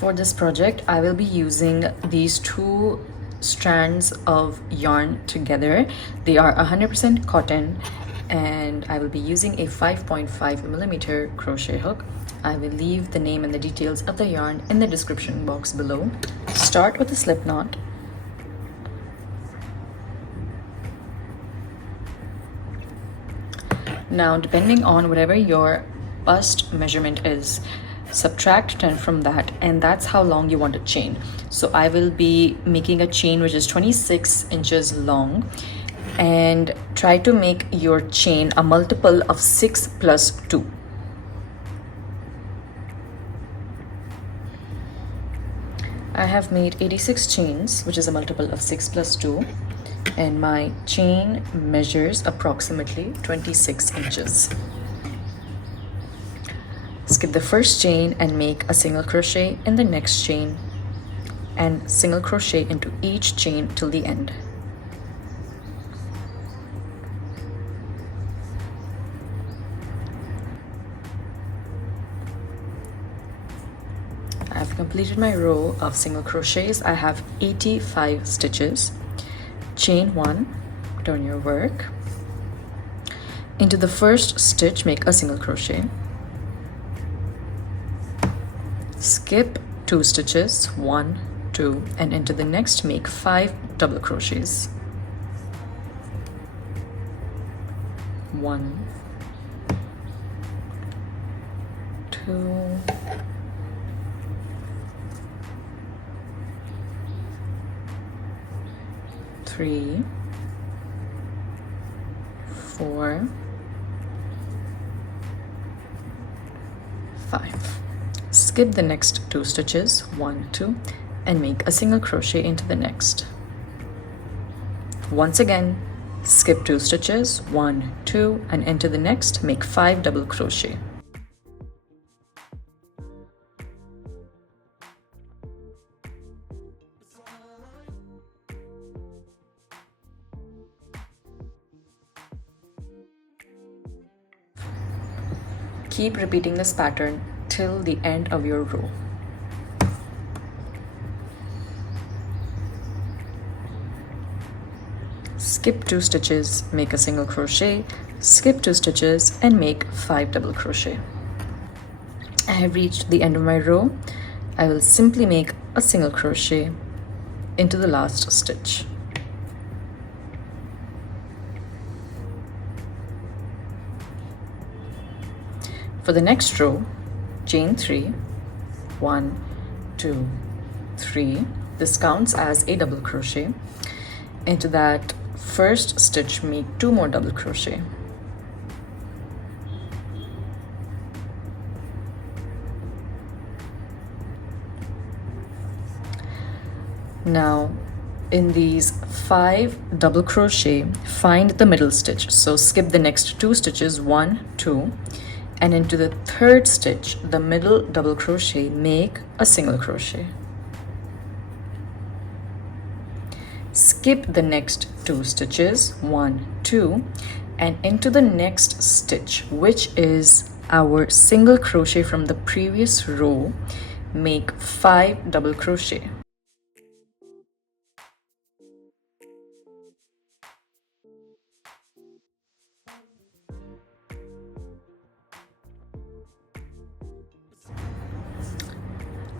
For this project, I will be using these two strands of yarn together. They are 100% cotton, and I will be using a 5.5mm crochet hook. I will leave the name and the details of the yarn in the description box below. Start with a slip knot. Now, depending on whatever your bust measurement is, subtract 10 from that, and that's how long you want a chain. So I will be making a chain which is 26 inches long, and try to make your chain a multiple of 6 plus 2. I have made 86 chains, which is a multiple of 6 plus 2, and my chain measures approximately 26 inches. Skip the first chain and make a single crochet in the next chain, and single crochet into each chain till the end. I've completed my row of single crochets. I have 85 stitches. Chain 1, turn your work. Into the first stitch, make a single crochet. Skip 2 stitches, 1, 2, and into the next make 5 double crochets. 1, 2, 3, 4, 5. Skip the next 2 stitches, 1, 2, and make a single crochet into the next. Once again, skip 2 stitches, 1, 2, and into the next make 5 double crochet. Keep repeating this pattern till the end of your row. Skip 2 stitches, make a single crochet, skip 2 stitches, and make 5 double crochet. I have reached the end of my row. I will simply make a single crochet into the last stitch. For the next row, chain 3, 1, 2, 3. This counts as a double crochet. Into that first stitch, make 2 more double crochet. Now, in these 5 double crochet, find the middle stitch. So skip the next 2 stitches, 1, 2. And into the third stitch, the middle double crochet, make a single crochet. Skip the next 2 stitches, 1, 2, and into the next stitch, which is our single crochet from the previous row, make 5 double crochet.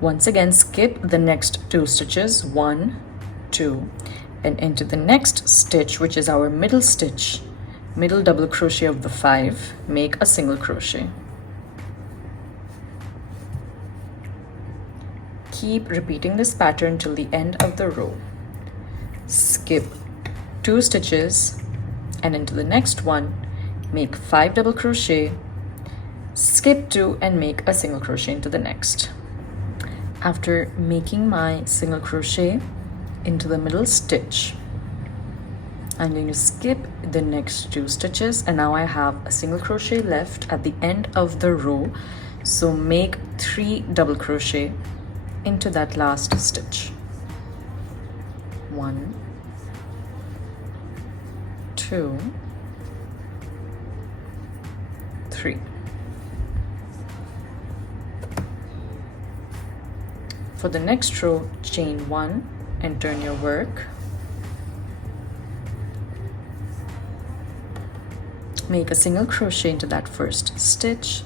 Once again, skip the next 2 stitches, 1, 2, and into the next stitch, which is our middle stitch, middle double crochet of the 5, make a single crochet. Keep repeating this pattern till the end of the row. Skip 2 stitches, and into the next one, make 5 double crochet, skip 2, and make a single crochet into the next. After making my single crochet into the middle stitch, I'm going to skip the next 2 stitches, and now I have a single crochet left at the end of the row. So make 3 double crochet into that last stitch. 1, 2, 3. For the next row, chain 1 and turn your work. Make a single crochet into that first stitch,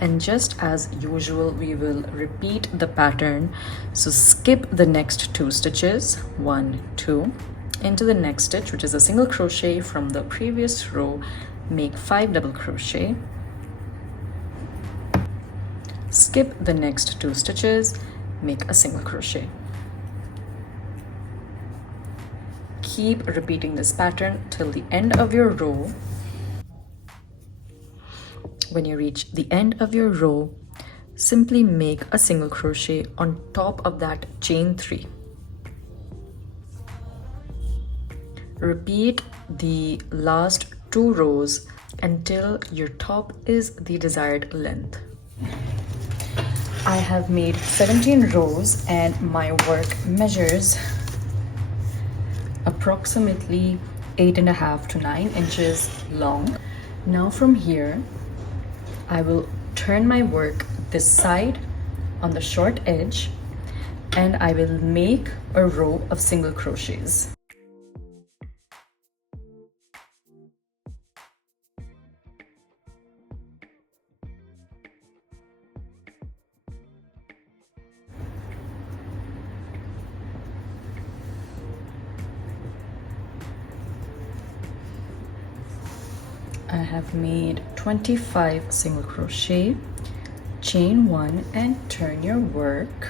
and just as usual we will repeat the pattern. So skip the next 2 stitches, 1, 2, into the next stitch, which is a single crochet from the previous row. Make 5 double crochet, skip the next 2 stitches, make a single crochet. Keep repeating this pattern till the end of your row. When you reach the end of your row, simply make a single crochet on top of that chain 3. Repeat the last 2 rows until your top is the desired length. I have made 17 rows and my work measures approximately 8.5 to 9 inches long. Now from here, I will turn my work this side on the short edge, and I will make a row of single crochets. I have made 25 single crochet, chain 1 and turn your work.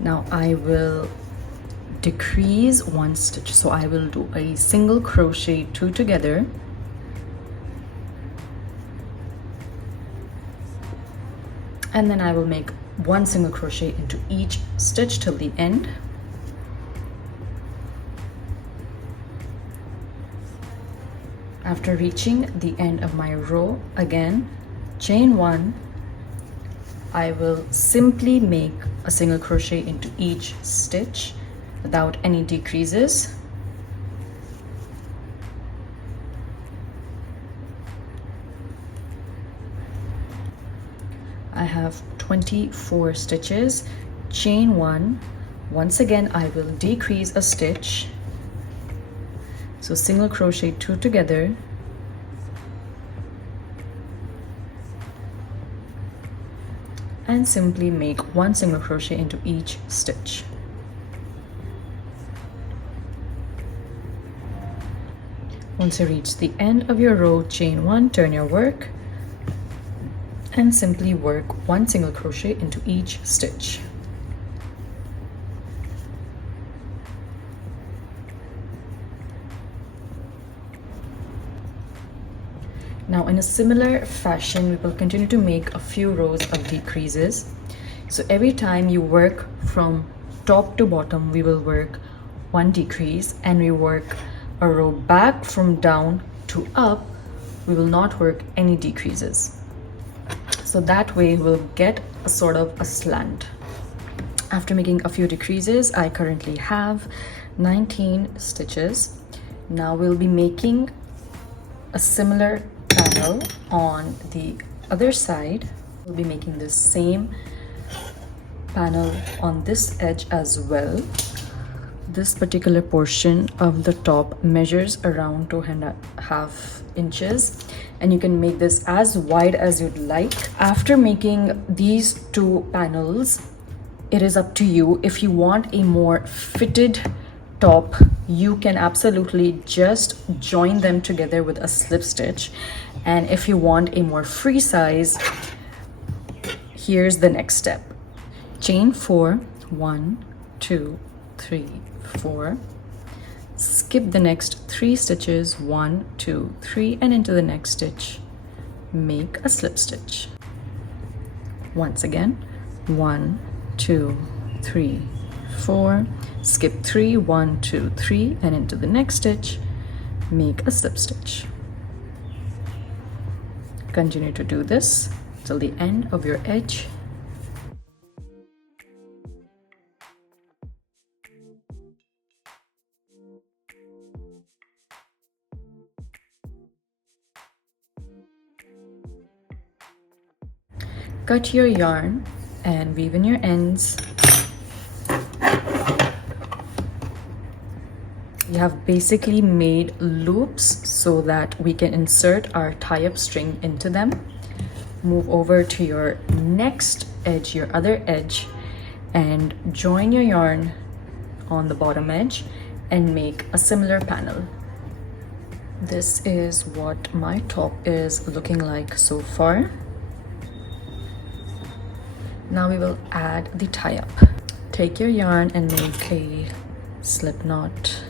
Now I will decrease 1 stitch, so I will do a single crochet 2 together, and then I will make 1 single crochet into each stitch till the end. After reaching the end of my row, again chain 1, I will simply make a single crochet into each stitch without any decreases. I have 24 stitches, chain 1. Once again I will decrease a stitch, so single crochet 2 together, and simply make 1 single crochet into each stitch. Once you reach the end of your row, chain 1, turn your work, and simply work 1 single crochet into each stitch. Now in a similar fashion, we will continue to make a few rows of decreases. So every time you work from top to bottom, we will work 1 decrease, and we work a row back from down to up, we will not work any decreases. So that way we'll get a sort of a slant. After making a few decreases, I currently have 19 stitches. Now we'll be making a similar panel on the other side. We'll be making the same panel on this edge as well. This particular portion of the top measures around 2.5 inches, and you can make this as wide as you'd like. After making these 2 panels, it is up to you. If you want a more fitted top, you can absolutely just join them together with a slip stitch, and if you want a more free size, here's the next step. Chain 4, 1, 2, 3, 4, skip the next 3 stitches, 1, 2, 3, and into the next stitch make a slip stitch. Once again, 1, 2, 3, 4, skip 3, 1, 2, 3, and into the next stitch make a slip stitch. Continue to do this till the end of your edge. Cut your yarn and weave in your ends. We have basically made loops so that we can insert our tie-up string into them. Move over to your next edge, your other edge, and join your yarn on the bottom edge and make a similar panel. This is what my top is looking like so far. Now we will add the tie-up. Take your yarn and make a slip knot.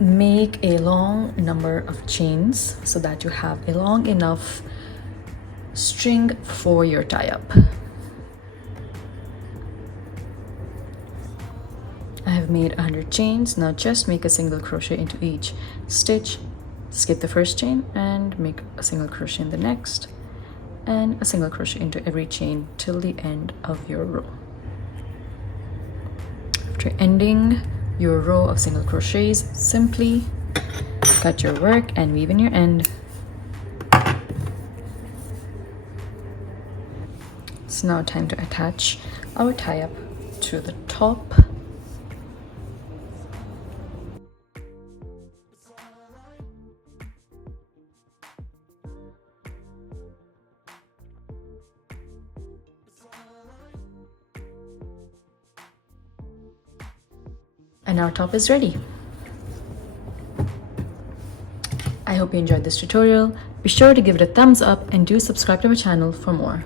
Make a long number of chains so that you have a long enough string for your tie-up. I have made 100 chains. Now just make a single crochet into each stitch, skip the first chain and make a single crochet in the next, and a single crochet into every chain till the end of your row. After ending your row of single crochets, simply cut your work and weave in your end. It's now time to attach our tie-up to the top. And our top is ready. I hope you enjoyed this tutorial. Be sure to give it a thumbs up and do subscribe to my channel for more.